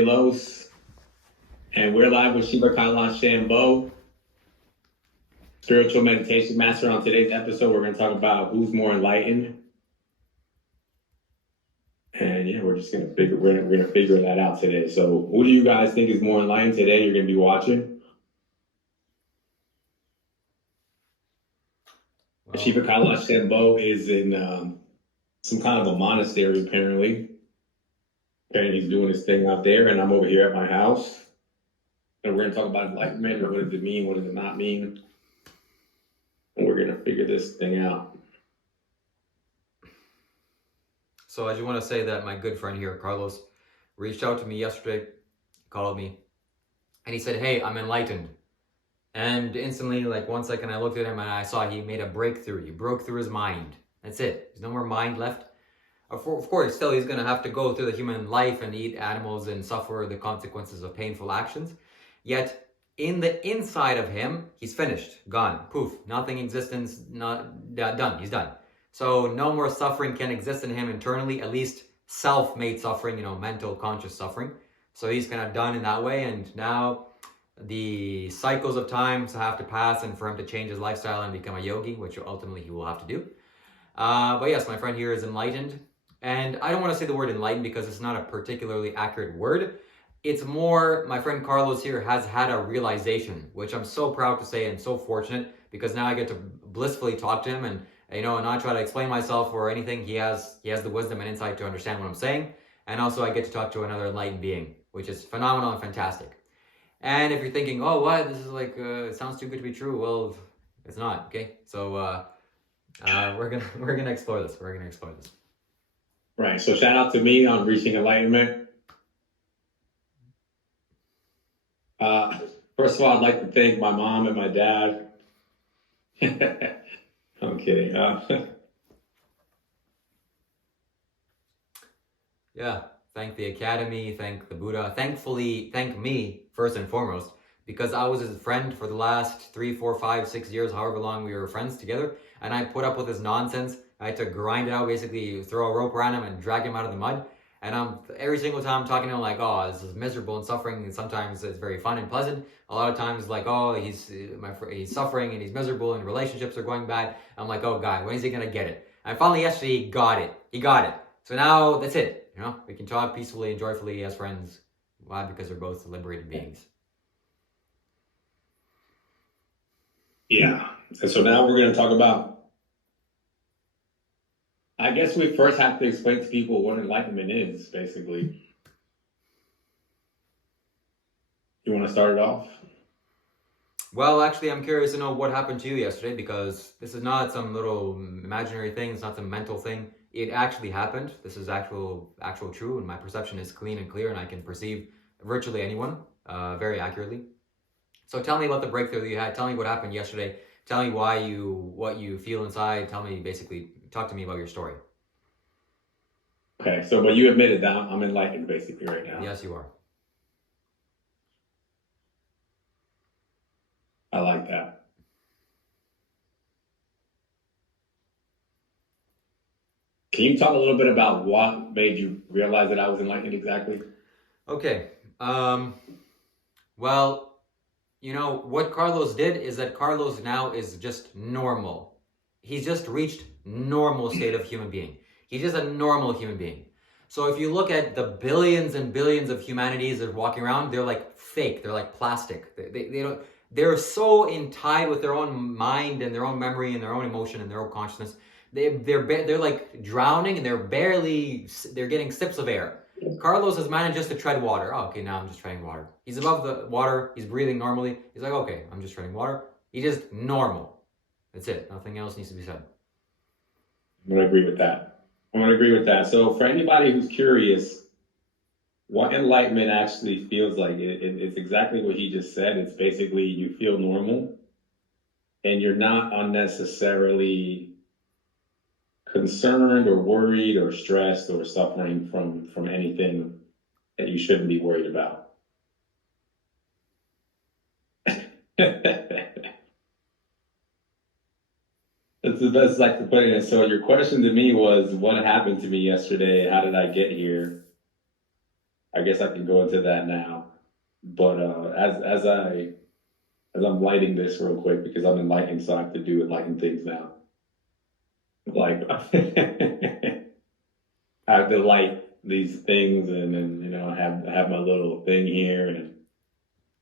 Los, and we're live with Shiva Kailash Shambo, spiritual meditation master. On today's episode, we're going to talk about who's more enlightened, and yeah, we're just going to figure that out today. So, who do you guys think is more enlightened today? You're going to be watching. Wow. Shiva Kailash Shambo is in some kind of a monastery, apparently. Apparently, he's doing his thing out there, and I'm over here at my house. And we're going to talk about enlightenment. What does it mean? What does it not mean? And we're going to figure this thing out. So I just want to say that my good friend here, Carlos, reached out to me yesterday, called me, and he said, "Hey, I'm enlightened." And instantly, like 1 second, I looked at him and I saw he made a breakthrough. He broke through his mind. That's it. There's no more mind left. Of course, still he's going to have to go through the human life and eat animals and suffer the consequences of painful actions. Yet, in the inside of him, he's finished, gone, poof, nothing existence, not done, he's done. So no more suffering can exist in him internally, at least self-made suffering, mental, conscious suffering. So he's kind of done in that way, and now the cycles of time have to pass and for him to change his lifestyle and become a yogi, which ultimately he will have to do. But yes, my friend here is enlightened. And I don't want to say the word enlightened because it's not a particularly accurate word. It's more, my friend Carlos here has had a realization, which I'm so proud to say and so fortunate because now I get to blissfully talk to him and not try to explain myself or anything. He has the wisdom and insight to understand what I'm saying. And also I get to talk to another enlightened being, which is phenomenal and fantastic. And if you're thinking, oh, what? This is like, it sounds too good to be true. Well, it's not, okay? So we're gonna explore this. We're gonna explore this. Right. So shout out to me on reaching enlightenment. First of all, I'd like to thank my mom and my dad. I'm kidding. Yeah. Thank the Academy, thank the Buddha. Thankfully, thank me first and foremost, because I was his friend for the last 3, 4, 5, 6 years, however long we were friends together, and I put up with his nonsense. I had to grind it out, basically throw a rope around him and drag him out of the mud. And every single time I'm talking to him like, oh, this is miserable and suffering, and sometimes it's very fun and pleasant. A lot of times like, oh, he's suffering and he's miserable and relationships are going bad. I'm like, oh God, when is he gonna get it? And finally yesterday he got it. He got it. So now that's it. We can talk peacefully and joyfully as friends. Why? Because we're both liberated beings. Yeah. And so now we're going to talk about, I guess we first have to explain to people what enlightenment is, basically. You want to start it off? Well, actually, I'm curious to know what happened to you yesterday, because this is not some little imaginary thing. It's not some mental thing. It actually happened. This is actual true, and my perception is clean and clear, and I can perceive virtually anyone very accurately. So tell me about the breakthrough that you had. Tell me what happened yesterday. Tell me what you feel inside. Talk to me about your story. Okay, so but you admitted that I'm enlightened basically right now. Yes, you are. I like that. Can you talk a little bit about what made you realize that I was enlightened exactly? Okay. Well, what Carlos did is that Carlos now is just normal. He's just reached normal state of human being. He's just a normal human being. So if you look at the billions and billions of humanities that are walking around, they're like fake. They're like plastic. They don't. They're so tied with their own mind and their own memory and their own emotion and their own consciousness. They're like drowning and they're getting sips of air. Carlos has managed just to tread water. Oh, okay, now I'm just treading water. He's above the water. He's breathing normally. He's like, okay, I'm just treading water. He's just normal. That's it. Nothing else needs to be said. I'm going to agree with that. So for anybody who's curious, what enlightenment actually feels like, it's exactly what he just said. It's basically you feel normal and you're not unnecessarily concerned or worried or stressed or suffering from anything that you shouldn't be worried about. That's the best like to put it. So your question to me was, what happened to me yesterday? How did I get here? I guess I can go into that now. But as I'm lighting this real quick because I'm enlightened, so I have to do enlightened things now. Like I have to light these things, and then have my little thing here, and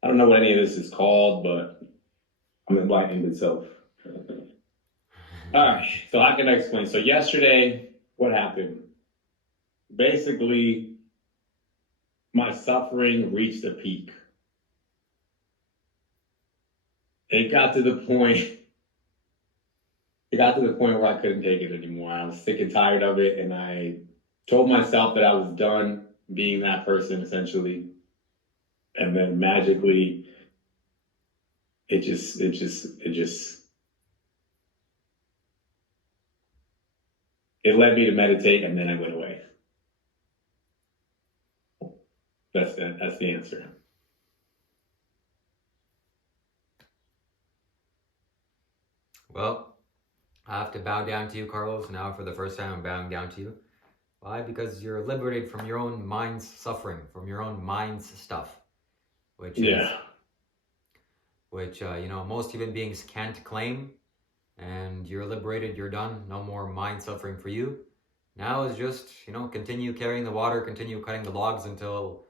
I don't know what any of this is called, but I'm enlightened itself. All right, so how can I explain? So yesterday, what happened? Basically, my suffering reached a peak. It got to the point. It got to the point where I couldn't take it anymore. I was sick and tired of it, and I told myself that I was done being that person, essentially. And then magically, it led me to meditate, and then it went away. That's the answer. Well, I have to bow down to you, Carlos. Now, for the first time, I'm bowing down to you. Why? Because you're liberated from your own mind's suffering, from your own mind's stuff, which most human beings can't claim. And you're liberated. You're done. No more mind suffering for you. Now is just continue carrying the water, continue cutting the logs until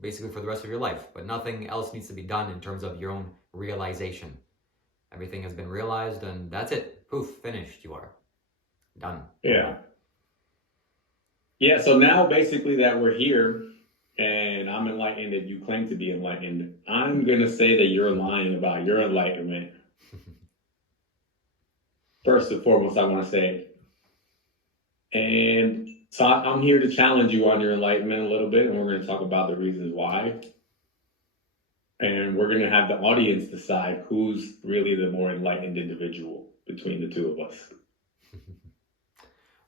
basically for the rest of your life. But nothing else needs to be done in terms of your own realization. Everything has been realized, and that's it. Poof, finished. You are done. Yeah. So now basically that we're here and I'm enlightened and you claim to be enlightened, I'm going to say that you're lying about your enlightenment. First and foremost, I want to say. And so I'm here to challenge you on your enlightenment a little bit, and we're going to talk about the reasons why. And we're going to have the audience decide who's really the more enlightened individual between the two of us.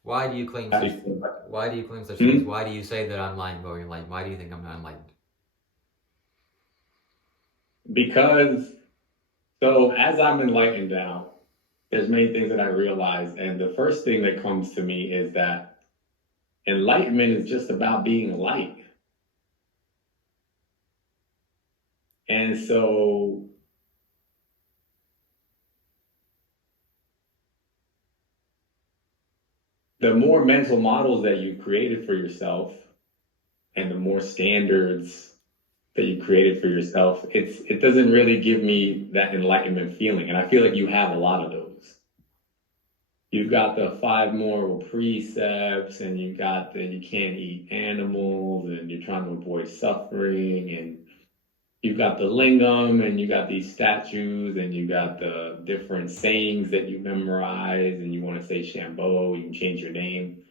Why do you claim such things? Why do you say that I'm lying about your enlightened? Why do you think I'm not enlightened? Because, so as I'm enlightened now, there's many things that I realize. And the first thing that comes to me is that enlightenment is just about being light. And so the more mental models that you created for yourself and the more standards that you created for yourself, it doesn't really give me that enlightenment feeling. And I feel like you have a lot of those. You've got the 5 moral precepts, and you got the you can't eat animals, and you're trying to avoid suffering, and you've got the lingam, and you got these statues, and you got the different sayings that you memorize, and you want to say Shambo, you can change your name.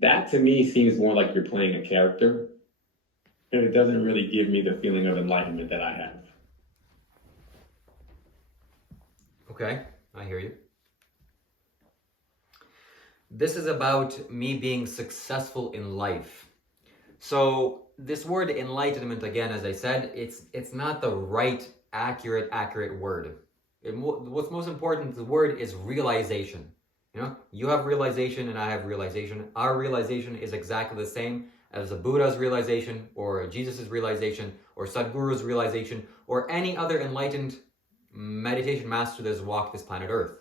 That to me seems more like you're playing a character, and it doesn't really give me the feeling of enlightenment that I have. Okay, I hear you. This is about me being successful in life. So this word enlightenment, again, as I said, it's not the right, accurate word. What's most important, the word is realization. You have realization and I have realization. Our realization is exactly the same as a Buddha's realization or Jesus' realization or Sadhguru's realization or any other enlightened meditation master that has walked this planet Earth.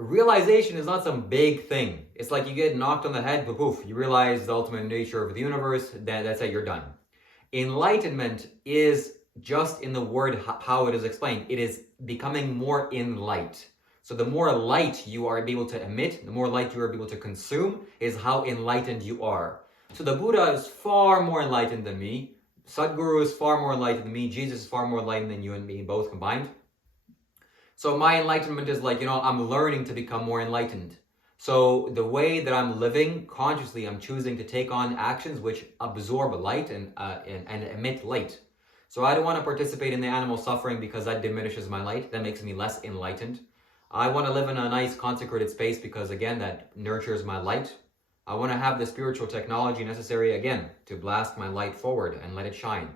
Realization is not some big thing. It's like you get knocked on the head, but poof, you realize the ultimate nature of the universe, that's it, you're done. Enlightenment is just in the word how it is explained. It is becoming more in light. So the more light you are able to emit, the more light you are able to consume, is how enlightened you are. So the Buddha is far more enlightened than me. Sadhguru is far more enlightened than me. Jesus is far more enlightened than you and me both combined. So my enlightenment is like, I'm learning to become more enlightened. So the way that I'm living consciously, I'm choosing to take on actions which absorb light and emit light. So I don't want to participate in the animal suffering because that diminishes my light. That makes me less enlightened. I want to live in a nice consecrated space because, again, that nurtures my light. I want to have the spiritual technology necessary, again, to blast my light forward and let it shine.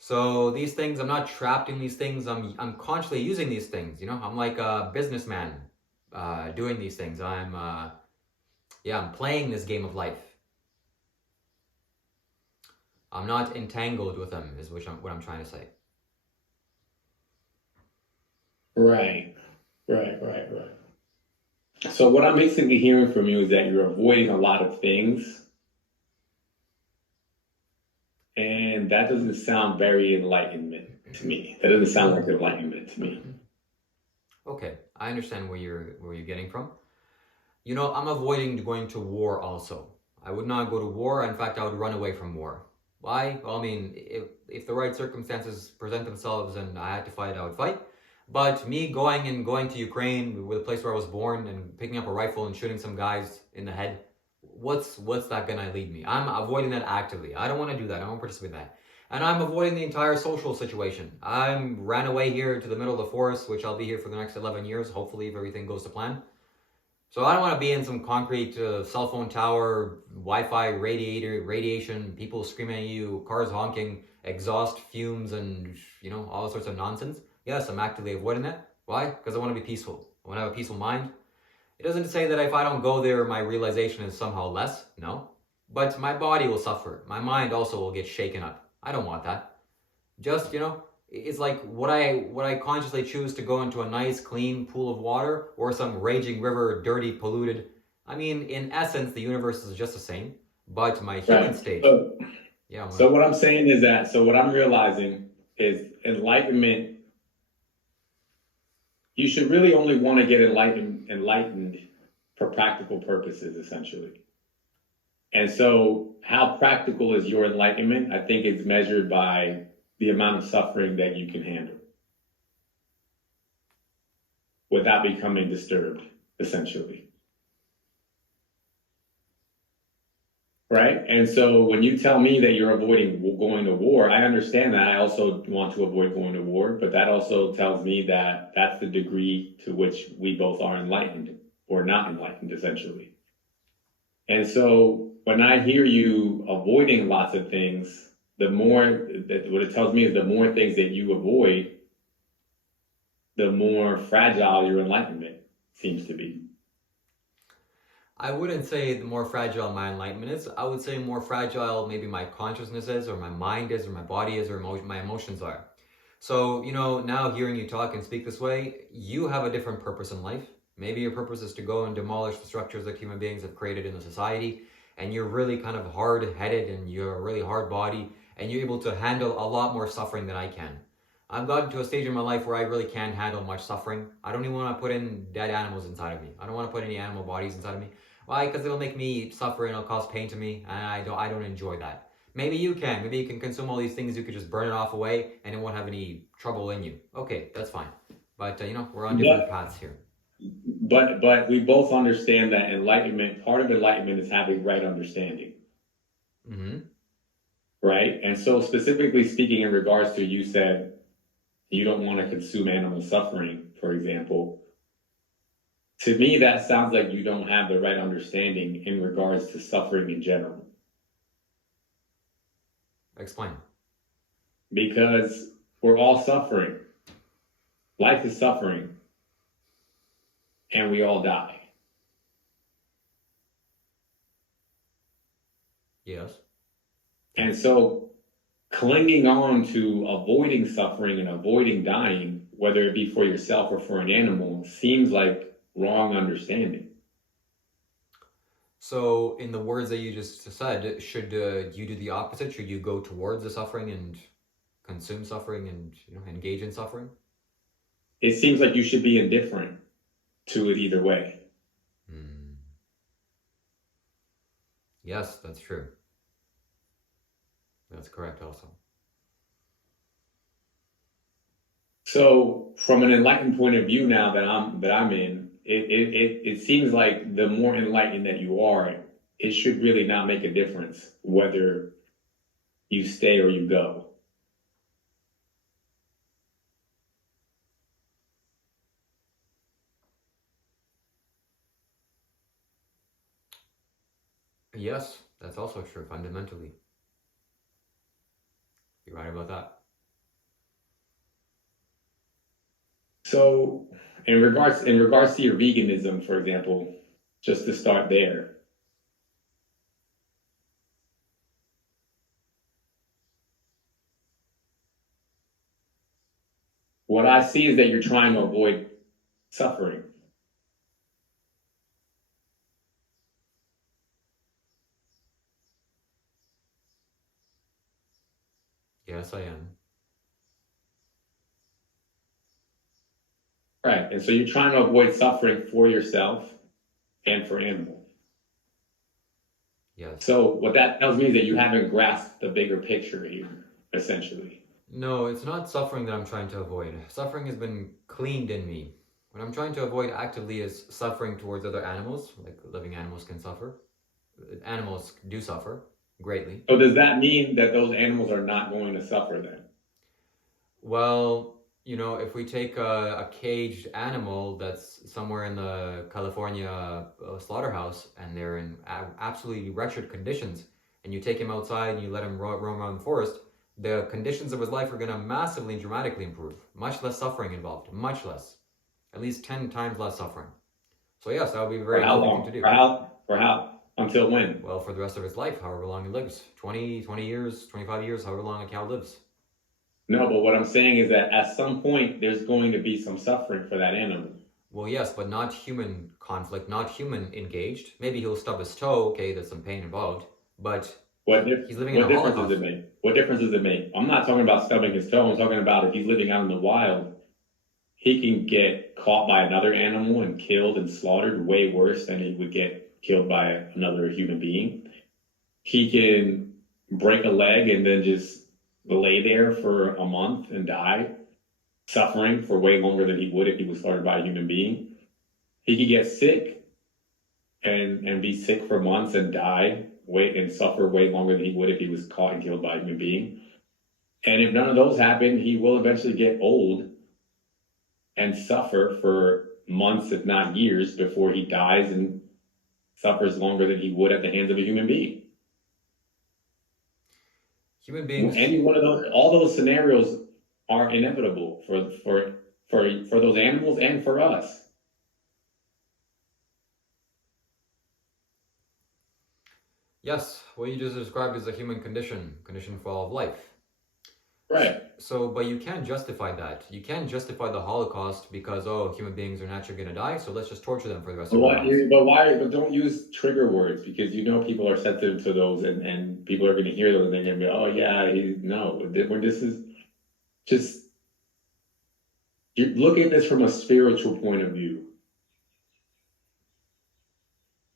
So these things, I'm not trapped in these things. I'm consciously using these things. I'm like a businessman doing these things. I'm playing this game of life. I'm not entangled with them, is what I'm trying to say. Right, right. So what I'm basically hearing from you is that you're avoiding a lot of things, and that doesn't sound very enlightenment to me. That doesn't sound like enlightenment to me. Okay, I understand where you're getting from. You know, I'm avoiding going to war also. I would not go to war. In fact, I would run away from war. Why? Well, I mean, if the right circumstances present themselves and I had to fight, I would fight. But me going to Ukraine, with the place where I was born, and picking up a rifle and shooting some guys in the head, what's that gonna lead me? I'm avoiding that actively. I don't want to do that. I don't want to participate in that. And I'm avoiding the entire social situation. I'm ran away here to the middle of the forest, which I'll be here for the next 11 years, hopefully if everything goes to plan. So I don't want to be in some concrete cell phone tower, Wi-Fi radiation, people screaming at you, cars honking, exhaust fumes, and all sorts of nonsense. Yes, I'm actively avoiding that. Why? Because I want to be peaceful. I want to have a peaceful mind. It doesn't say that if I don't go there, my realization is somehow less. No, but my body will suffer. My mind also will get shaken up. I don't want that. Just it's like would I consciously choose to go into a nice clean pool of water or some raging river, dirty, polluted? I mean, in essence, the universe is just the same, but my human Right. state, So, yeah, so what I'm saying is that, so what I'm realizing is enlightenment, you should really only want to get enlightened for practical purposes, essentially. And so how practical is your enlightenment? I think it's measured by the amount of suffering that you can handle without becoming disturbed, essentially. Right? And so when you tell me that you're avoiding going to war, I understand that. I also want to avoid going to war, but that also tells me that that's the degree to which we both are enlightened or not enlightened, essentially. And so when I hear you avoiding lots of things, the more that what it tells me is the more things that you avoid, the more fragile your enlightenment seems to be. I wouldn't say the more fragile my enlightenment is. I would say more fragile maybe my consciousness is, or my mind is, or my body is, or my emotions are. So, now hearing you talk and speak this way, you have a different purpose in life. Maybe your purpose is to go and demolish the structures that human beings have created in the society, and you're really kind of hard-headed and you're a really hard body, and you're able to handle a lot more suffering than I can. I've gotten to a stage in my life where I really can't handle much suffering. I don't even want to put in dead animals inside of me. I don't want to put any animal bodies inside of me. Why? Because it'll make me suffer and it'll cause pain to me, and I don't enjoy that. Maybe you can. Maybe you can consume all these things. You could just burn it off away, and it won't have any trouble in you. Okay, that's fine. But we're on different But paths here. but we both understand that enlightenment, part of enlightenment is having right understanding, Mm-hmm. right? And so specifically speaking in regards to you said you don't want to consume animal suffering, for example. To me, that sounds like you don't have the right understanding in regards to suffering in general. Explain. Because we're all suffering. Life is suffering, and we all die. Yes. And so clinging on to avoiding suffering and avoiding dying, whether it be for yourself or for an animal, seems like wrong understanding. So, in the words that you just said, should you do the opposite? Should you go towards the suffering and consume suffering and engage in suffering? It seems like you should be indifferent to it either way. Hmm. Yes, that's true. That's correct also. So from an enlightened point of view now that I'm in, it seems like the more enlightened that you are, it should really not make a difference whether you stay or you go. Yes, that's also true fundamentally. You're right about that. So in regards to your veganism, for example, just to start there, What I see is that you're trying to avoid suffering. Yes, I am. Right. And so you're trying to avoid suffering for yourself and for animals. Yes. So what that tells me is that you haven't grasped the bigger picture here, essentially. No, it's not suffering that I'm trying to avoid. Suffering has been cleaned in me. What I'm trying to avoid actively is suffering towards other animals, like living animals can suffer. Animals do suffer greatly. So does that mean that those animals are not going to suffer then? Well, if we take a caged animal that's somewhere in the California slaughterhouse and they're in absolutely wretched conditions, and you take him outside and you let him roam around the forest, the conditions of his life are going to massively and dramatically improve. Much less suffering involved, much less. At least 10 times less suffering. So yes, that would be a For very how healthy thing long? to do. For how? Until when? Well, for the rest of its life, however long it lives. 20 years, 25 years, however long a cow lives. No, but what I'm saying is that at some point there's going to be some suffering for that animal. Well, yes, but not human conflict, not human engaged. Maybe he'll stub his toe, okay, there's some pain involved, but he's living in What a difference does holocaust. it make? What difference does it make? I'm not talking about stubbing his toe. I'm talking about if he's living out in the wild, he can get caught by another animal and killed and slaughtered way worse than he would get killed by another human being. He can break a leg and then just lay there for a month and die, suffering for way longer than he would if he was slaughtered by a human being. He could get sick and be sick for months and die and suffer way longer than he would if he was caught and killed by a human being. And if none of those happen, he will eventually get old and suffer for months, if not years, before he dies and suffers longer than he would at the hands of a human being. Human beings, Any one of those, all those scenarios are inevitable for those animals and for us. yes, what you just described is a human condition for all of life. Right. So, but you can't justify that. You can't justify the Holocaust because, oh, human beings are naturally going to die, so let's just torture them for the rest of their lives. But why? But don't use trigger words because you know people are sensitive to those, and people are going to hear those and they're going to be, oh yeah, no. When this is just you look at this from a spiritual point of view.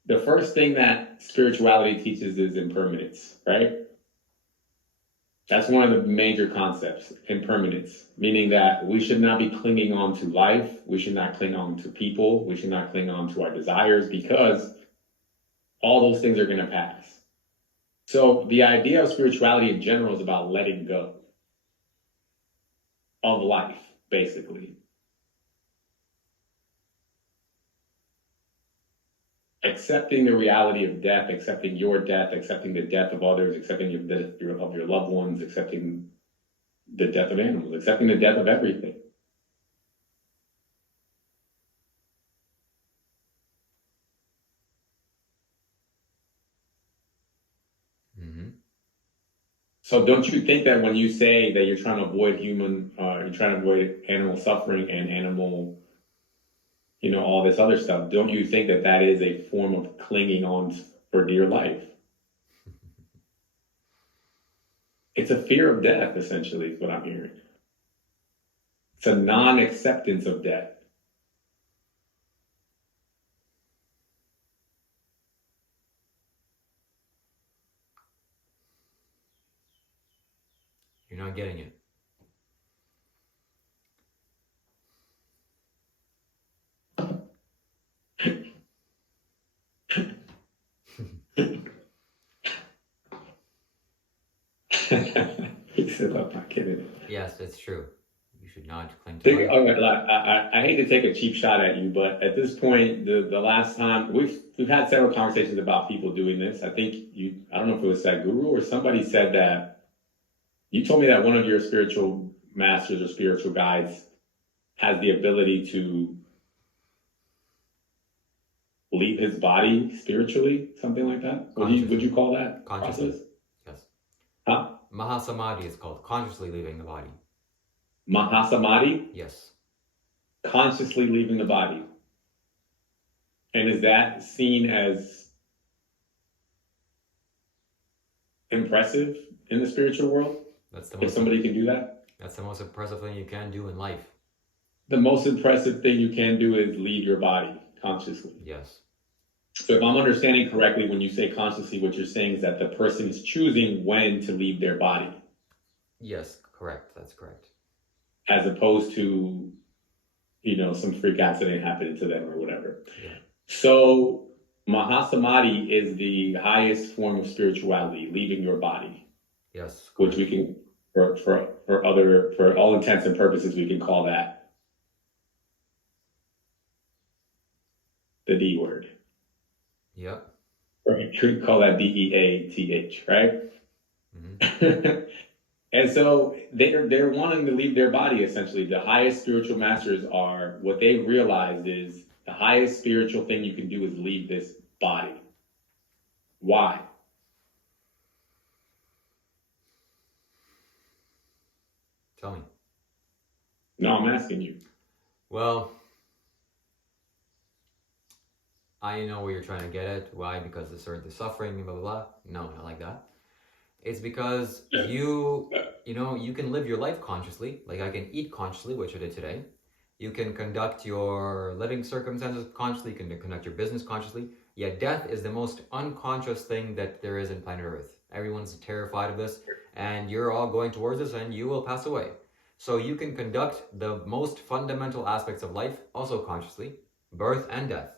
The first thing that spirituality teaches is impermanence, right? That's one of the major concepts, impermanence, meaning that we should not be clinging on to life. We should not cling on to people. We should not cling on to our desires because all those things are going to pass. So the idea of spirituality in general is about letting go of life, basically. Accepting the reality of death, accepting your death, accepting the death of others, accepting the death of your loved ones, accepting the death of animals, accepting the death of everything. Mm-hmm. So don't you think that when you say that you're trying to avoid you're trying to avoid animal suffering and animal, all this other stuff, don't you think that that is a form of clinging on for dear life? It's a fear of death, essentially, is what I'm hearing. It's a non-acceptance of death. You're not getting it. He said, "I'm not kidding." Yes, it's true. You should not cling to life. All right, I hate to take a cheap shot at you, but at this point, the last time we've had several conversations about people doing this. I think I don't know if it was Sadhguru or somebody said that you told me that one of your spiritual masters or spiritual guides has the ability to leave his body spiritually, something like that. Would you call that Consciously. process? Yes. Huh? Mahasamadhi is called consciously leaving the body. Mahasamadhi, Yes. consciously leaving the body. And is that seen as impressive in the spiritual world? That's the If most somebody can do that? that's the most impressive thing you can do in life. The most impressive thing you can do is leave your body consciously. Yes. So if I'm understanding correctly, when you say consciously, what you're saying is that the person is choosing when to leave their body, Yes, correct. That's correct. as opposed to, some freak accident happening to them or whatever. Yeah. So Mahasamadhi is the highest form of spirituality, leaving your body, Yes, which correct. we can, for all intents and purposes, we can call that the D word. Yep. Or you could call that DEATH, right? Mm-hmm. And so they're wanting to leave their body essentially. The highest spiritual masters are, what they've realized is the highest spiritual thing you can do is leave this body. Why? Tell me. No, I'm asking you. Well, I know where you're trying to get at. Why? Because the suffering, blah blah blah. No, not like that. It's because you can live your life consciously. Like I can eat consciously, which I did today. You can conduct your living circumstances consciously. You can conduct your business consciously. Yet death is the most unconscious thing that there is in planet Earth. Everyone's terrified of this, and you're all going towards this, and you will pass away. So you can conduct the most fundamental aspects of life also consciously, birth and death.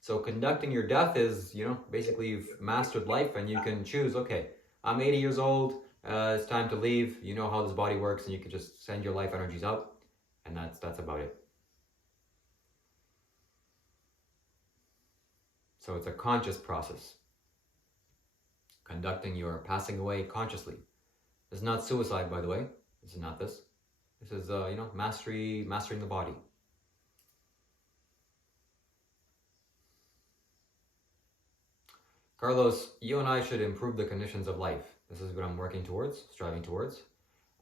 So conducting your death is, basically you've mastered life and you can choose, okay, I'm 80 years old, it's time to leave. You know how this body works and you can just send your life energies out, and that's about it. So it's a conscious process. Conducting your passing away consciously. This is not suicide, by the way. This is not this. This is, mastering the body. Carlos, you and I should improve the conditions of life. This is what I'm working towards, striving towards.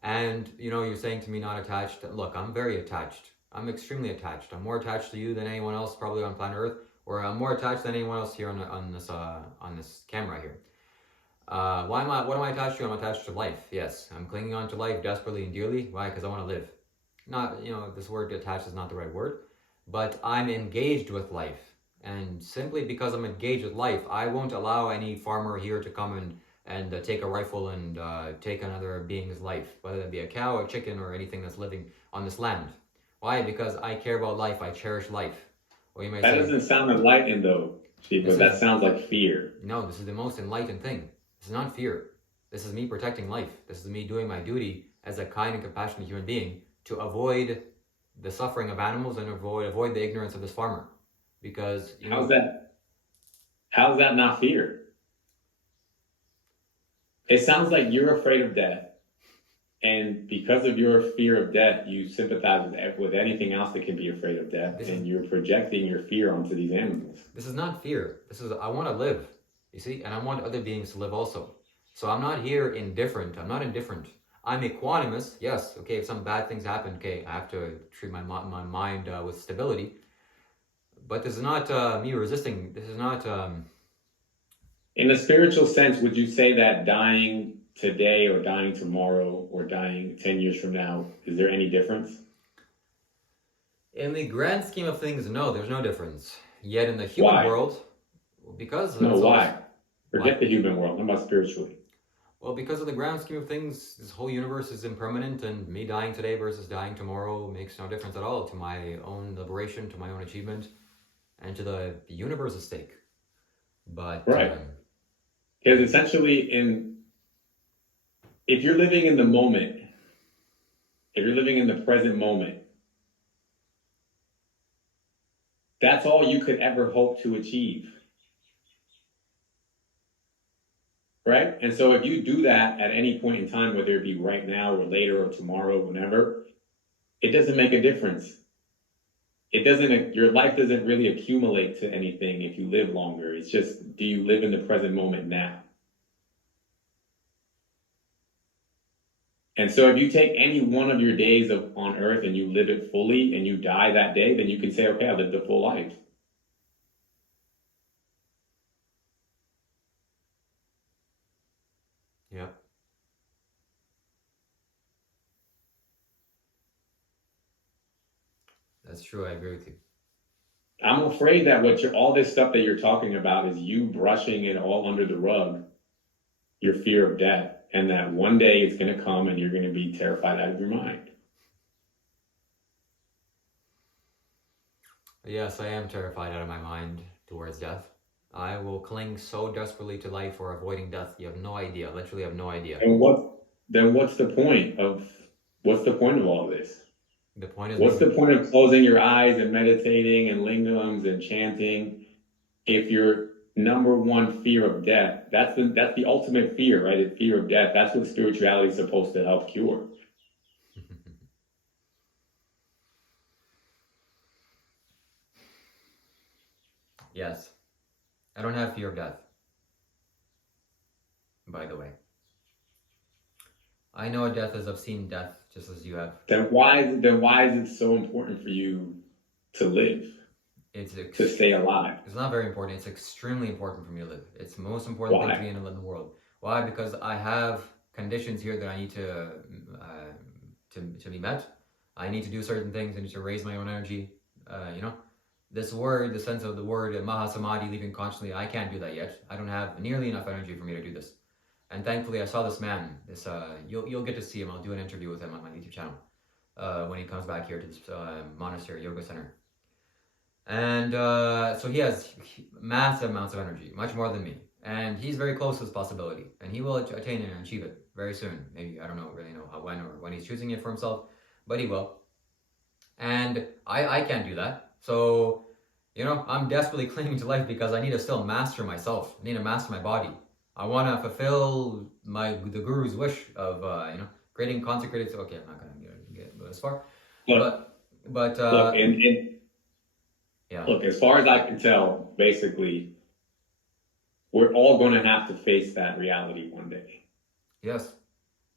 And, you're saying to me not attached. Look, I'm very attached. I'm extremely attached. I'm more attached to you than anyone else probably on planet Earth, or I'm more attached than anyone else here on this camera here. What am I attached to? I'm attached to life. Yes, I'm clinging on to life desperately and dearly. Why? Because I want to live. Not, this word attached is not the right word, but I'm engaged with life. And simply because I'm engaged with life, I won't allow any farmer here to come and take a rifle and take another being's life, whether it be a cow, a chicken, or anything that's living on this land. Why? Because I care about life. I cherish life. Or you may That say, doesn't sound enlightened though, Steve, but that sounds like fear. no, this is the most enlightened thing. This is not fear. This is me protecting life. This is me doing my duty as a kind and compassionate human being to avoid the suffering of animals and avoid the ignorance of this farmer. Because, How's that not fear? It sounds like you're afraid of death. And because of your fear of death, you sympathize with anything else that can be afraid of death, and you're projecting your fear onto these animals. This is not fear. This is, I want to live, you see, and I want other beings to live also. So I'm not here indifferent. I'm not indifferent. I'm equanimous. Yes, okay, if some bad things happen, okay, I have to treat my mind with stability. But this is not me resisting. This is not... In a spiritual sense, would you say that dying today or dying tomorrow or dying 10 years from now, is there any difference? In the grand scheme of things, no, there's no difference. Yet in the human world, because... No, why? Forget the human world. How about spiritually? Well, because of the grand scheme of things, this whole universe is impermanent, and me dying today versus dying tomorrow makes no difference at all to my own liberation, to my own achievement, and to the universe's stake. But... Right. Because essentially, if you're living in the moment, if you're living in the present moment, that's all you could ever hope to achieve. Right? And so if you do that at any point in time, whether it be right now or later or tomorrow, whenever, it doesn't make a difference. Your life doesn't really accumulate to anything if you live longer. It's just, do you live in the present moment now? And so if you take any one of your days on earth and you live it fully and you die that day, then you can say, okay, I lived a full life. Yeah, that's true. I agree with you. I'm afraid that all this stuff that you're talking about is you brushing it all under the rug, your fear of death, and that one day it's going to come and you're going to be terrified out of your mind. Yes, I am terrified out of my mind towards death. I will cling so desperately to life or avoiding death. You have no idea. Literally have no idea. And what's the point of all of this? The point is What's being the point of closing your eyes and meditating and lingams and chanting if your number one fear of death, that's the ultimate fear, right? It's fear of death. That's what spirituality is supposed to help cure. Yes. I don't have fear of death, by the way. I know what death is. I've seen death just as you have. Then why is it so important for you to live, to stay alive? It's not very important. It's extremely important for me to live. It's the most important thing to me in the world. Why? Because I have conditions here that I need to be met. I need to do certain things. I need to raise my own energy. This word, the sense of the word Mahasamadhi, leaving consciously, I can't do that yet. I don't have nearly enough energy for me to do this. And thankfully, I saw this man. You'll get to see him. I'll do an interview with him on my YouTube channel when he comes back here to this monastery yoga center. And so he has massive amounts of energy, much more than me. And he's very close to this possibility. And he will attain it and achieve it very soon. Maybe, I don't really know how, when he's choosing it for himself, but he will. And I can't do that. So, I'm desperately clinging to life because I need to still master myself. I need to master my body. I want to fulfill the guru's wish of, creating consecrated. Okay, I'm not going to get as far. Look, yeah. Look, as far as I can tell, basically, we're all going to have to face that reality one day. Yes.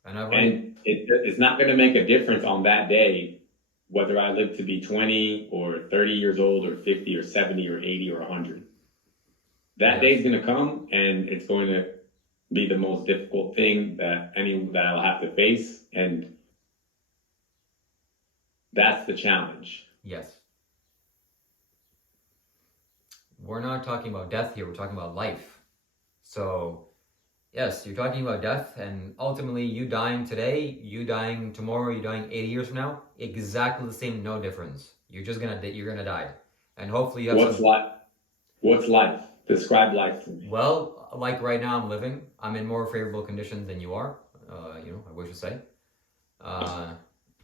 And it's not going to make a difference on that day whether I live to be 20 or 30 years old or 50 or 70 or 80 or 100. That day is going to come, and it's going to be the most difficult thing that I'll have to face, and that's the challenge. Yes. We're not talking about death here. We're talking about life. So, yes, you're talking about death, and ultimately, you dying today, you dying tomorrow, you dying 80 years from now, exactly the same, no difference. You're gonna die, and hopefully you have. What's life? Describe life to me. Well, like right now, I'm in more favorable conditions than you are. I wish to say.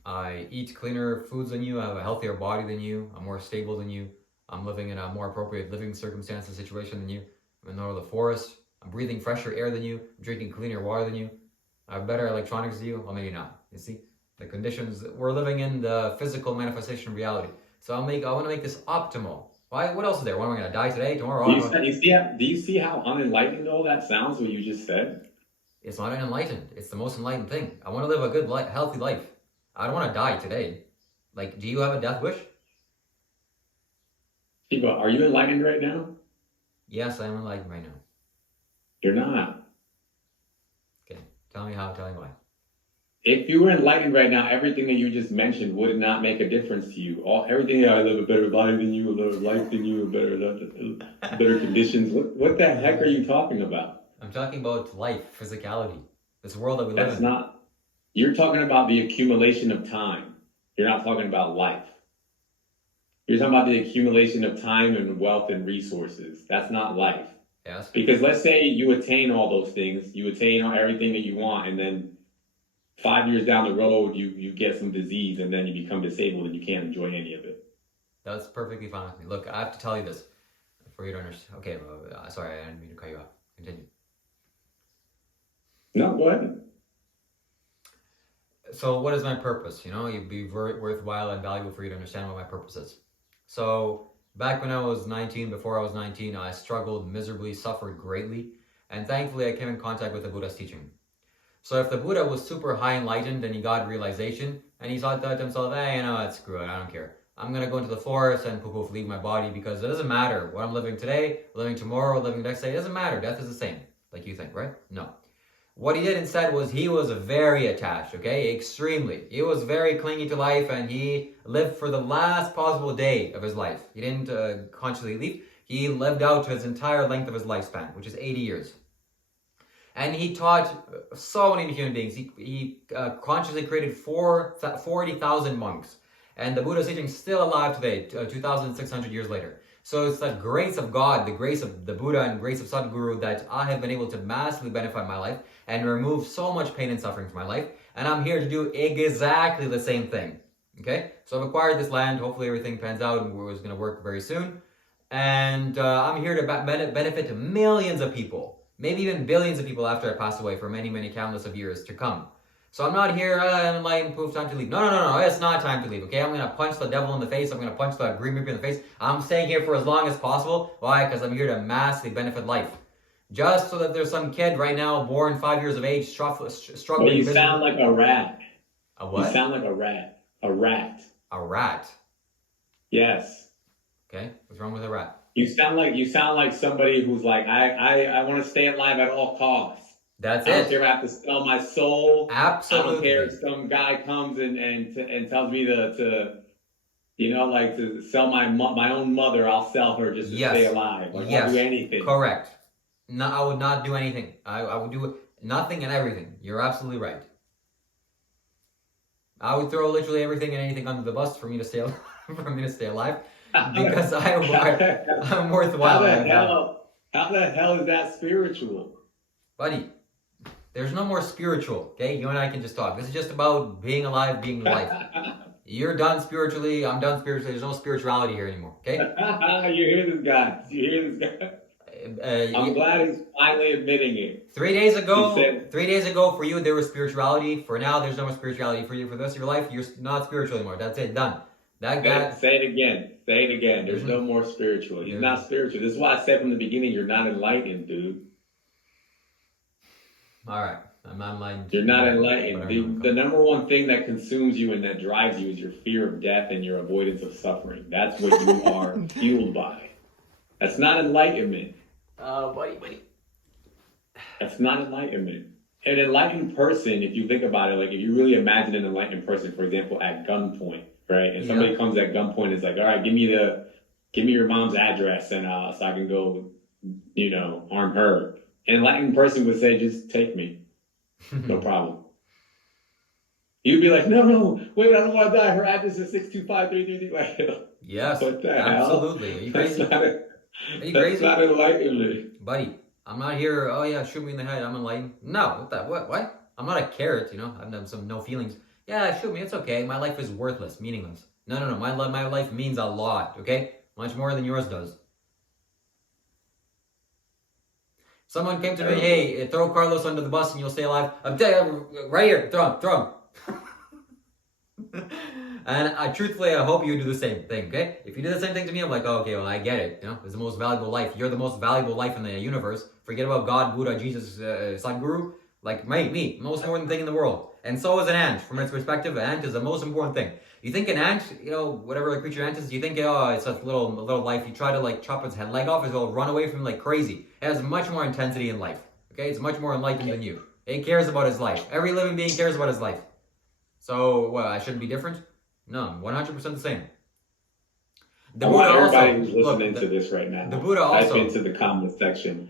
I eat cleaner foods than you. I have a healthier body than you. I'm more stable than you. I'm living in a more appropriate living circumstance and situation than you. I'm in the middle of the forest. I'm breathing fresher air than you. I'm drinking cleaner water than you. I have better electronics than you. Well, maybe not. You see, the conditions we're living in, the physical manifestation of reality. So I want to make this optimal. Why? What else is there? When am I going to die today, tomorrow? Do you see how unenlightened all that sounds? What you just said. It's not unenlightened. It's the most enlightened thing. I want to live a good, healthy life. I don't want to die today. Like, do you have a death wish? Shiva, are you enlightened right now? Yes, I'm enlightened right now. You're not. Okay, tell me how. Tell me why. If you were enlightened right now, everything that you just mentioned would not make a difference to you. Everything, I live a better life than you, a better life than you, better conditions. What the heck are you talking about? I'm talking about life, physicality, this world that we live in. That's not. You're talking about the accumulation of time. You're not talking about life. You're talking about the accumulation of time and wealth and resources. That's not life. Yes. Because let's say you attain all those things, you attain everything that you want, and then 5 years down the road, you get some disease, and then you become disabled, and you can't enjoy any of it. That's perfectly fine with me. Look, I have to tell you this for you to understand. Okay, sorry, I didn't mean to cut you off. Continue. No, go ahead. So what is my purpose? It'd be very worthwhile and valuable for you to understand what my purpose is. So back when I was 19, before I was 19, I struggled miserably, suffered greatly, and thankfully I came in contact with the Buddha's teaching. So if the Buddha was super high enlightened and he got realization and he thought to himself, hey, you know what, screw it, I don't care. I'm gonna go into the forest and poof, leave my body because it doesn't matter what I'm living today, living tomorrow, living the next day. It doesn't matter. Death is the same, like you think, right? No. What he did instead was he was very attached, okay? Extremely. He was very clingy to life and he lived for the last possible day of his life. He didn't consciously leave. He lived out to his entire length of his lifespan, which is 80 years. And he taught so many human beings. He consciously created 40,000 monks. And the Buddha's teaching is still alive today, 2,600 years later. So it's the grace of God, the grace of the Buddha and grace of Sadhguru that I have been able to massively benefit my life and remove so much pain and suffering from my life. And I'm here to do exactly the same thing. Okay? So I've acquired this land. Hopefully everything pans out and it's going to work very soon. And I'm here to benefit millions of people, maybe even billions of people after I pass away for many, many countless of years to come. So I'm not here, enlightened, poof, time to leave. No, it's not time to leave, okay? I'm going to punch the devil in the face. I'm going to punch the Green Reaper in the face. I'm staying here for as long as possible. Why? Because I'm here to massively benefit life. Just so that there's some kid right now, born 5 years of age, struggling. Well, you sound like a rat. A what? You sound like a rat. A rat. A rat? Yes. Okay, what's wrong with a rat? You sound like somebody who's like, I want to stay alive at all costs. That's I don't it. care if I have to sell my soul. Absolutely. I don't care if some guy comes and tells me to sell my own mother. I'll sell her just to stay alive. Like, I'll do anything. Correct. No, I would not do anything. I would do nothing and everything. You're absolutely right. I would throw literally everything and anything under the bus for me to stay alive. Because I'm worthwhile. How the hell is that spiritual? Buddy, there's no more spiritual, okay? You and I can just talk. This is just about being alive, being life. You're done spiritually, I'm done spiritually. There's no spirituality here anymore, okay? You hear this guy. I'm glad he's finally admitting it. 3 days ago, 3 days ago for you, there was spirituality. For now, there's no more spirituality. For you, for the rest of your life, you're not spiritual anymore. That's it, done. That guy. Say it again. There's no more spiritual. He's not spiritual. This is why I said from the beginning, you're not enlightened, dude. All right, I'm not enlightened. You're not enlightened. The number one thing that consumes you and that drives you is your fear of death and your avoidance of suffering. That's what you are fueled by. That's not enlightenment. Buddy. That's not enlightenment. An enlightened person, if you think about it, like if you really imagine an enlightened person, for example, at gunpoint, right? And somebody comes at gunpoint and is like, all right, give me your mom's address and so I can go, harm her. An enlightened person would say, just take me. No problem. You'd be like, no, wait, I don't want to die. Her address is 62533. Yes, what the absolutely. hell? Are you crazy? That's not enlightenment. Buddy, I'm not here, shoot me in the head, I'm enlightened. No, what? I'm not a carrot, I have no feelings. Yeah, shoot me, it's okay. My life is worthless, meaningless. No. My life means a lot, okay? Much more than yours does. Someone came to me, hey, throw Carlos under the bus and you'll stay alive. I'm telling you, right here, throw him. And truthfully, I hope you do the same thing, okay? If you do the same thing to me, I'm like, okay, well, I get it. It's the most valuable life. You're the most valuable life in the universe. Forget about God, Buddha, Jesus, Sadhguru. Like, me, most important thing in the world. And so is an ant. From its perspective, an ant is the most important thing. You think an ant, whatever the creature ant is, you think, it's a little life. You try to, chop its leg off, it'll run away from you like crazy. It has much more intensity in life, okay? It's much more enlightened than you. It cares about his life. Every living being cares about his life. So, what, I shouldn't be different? No, 100% the same. The Buddha everybody who's listening to this right now, the Buddha also, type into the comment section.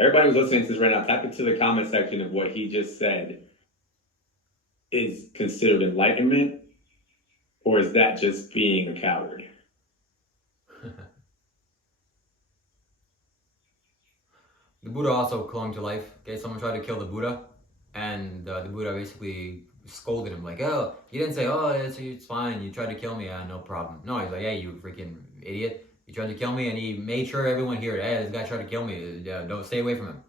Everybody who's listening to this right now, type into the comment section of what he just said. Is considered enlightenment, or is that just being a coward? The Buddha also clung to life. Okay, someone tried to kill the Buddha, and the Buddha basically scolded him like, "Oh, you didn't say, it's fine. You tried to kill me. No problem." No, he's like, "Hey, you freaking idiot! You tried to kill me," and he made sure everyone here, "Hey, this guy tried to kill me. Don't stay away from him."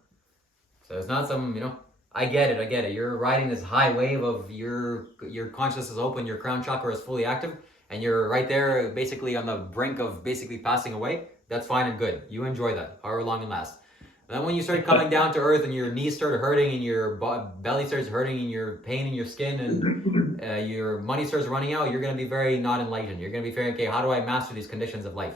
So it's not some, I get it. You're riding this high wave of your consciousness is open, your crown chakra is fully active, and you're right there basically on the brink of basically passing away. That's fine and good. You enjoy that, however long it lasts. And then when you start coming down to earth and your knees start hurting and your belly starts hurting and your pain in your skin and your money starts running out, you're going to be very not enlightened. You're going to be very, okay, how do I master these conditions of life?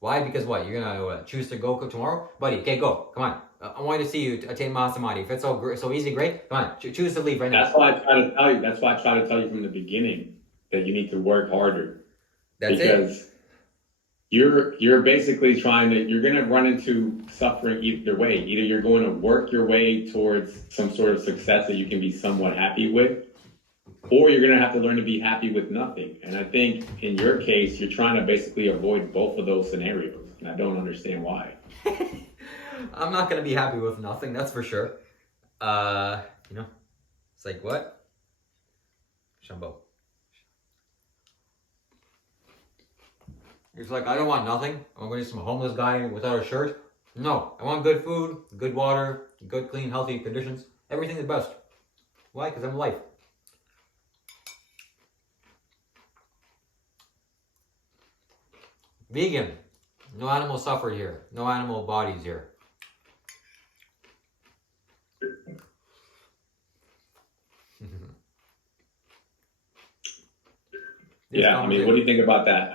Why? Because what? You're going to choose to go tomorrow? Buddy, okay, go. Come on. I want to see you attain Mahasamadhi. If it's so easy, great. Come on. Choose to leave right now. That's why I try to tell you. That's why I try to tell you from the beginning that you need to work harder. That's because it. you're basically you're going to run into suffering either way. Either you're going to work your way towards some sort of success that you can be somewhat happy with, or you're going to have to learn to be happy with nothing. And I think in your case, you're trying to basically avoid both of those scenarios. And I don't understand why. I'm not going to be happy with nothing, that's for sure. It's like, what? Shambho. It's like, I don't want nothing. I'm going to be some homeless guy without a shirt. No, I want good food, good water, good, clean, healthy conditions. Everything the best. Why? Because I'm life. Vegan. No animals suffered here. No animal bodies here. Yeah, I mean, what do you think about that?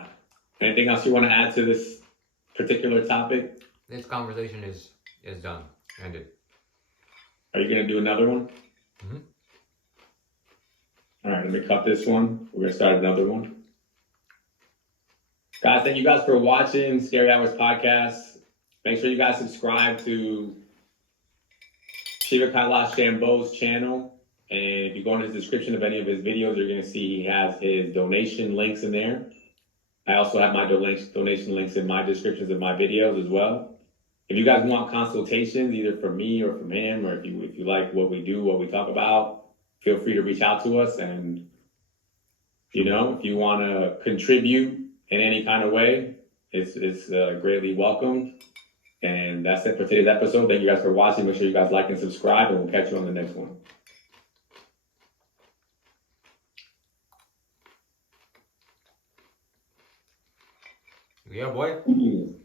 Anything else you want to add to this particular topic? This conversation is done. Ended. Are you going to do another one? Mm-hmm. All right, let me cut this one. We're going to start another one. Guys, thank you guys for watching Scary Hours Podcast. Make sure you guys subscribe to Shiva Kailash Shambho's channel. And if you go in his description of any of his videos, you're going to see he has his donation links in there. I also have my donation links in my descriptions of my videos as well. If you guys want consultations, either from me or from him, or if you like what we do, what we talk about, feel free to reach out to us. And, if you want to contribute in any kind of way, it's greatly welcomed. And that's it for today's episode. Thank you guys for watching. Make sure you guys like and subscribe, and we'll catch you on the next one. Yeah, boy. Ooh.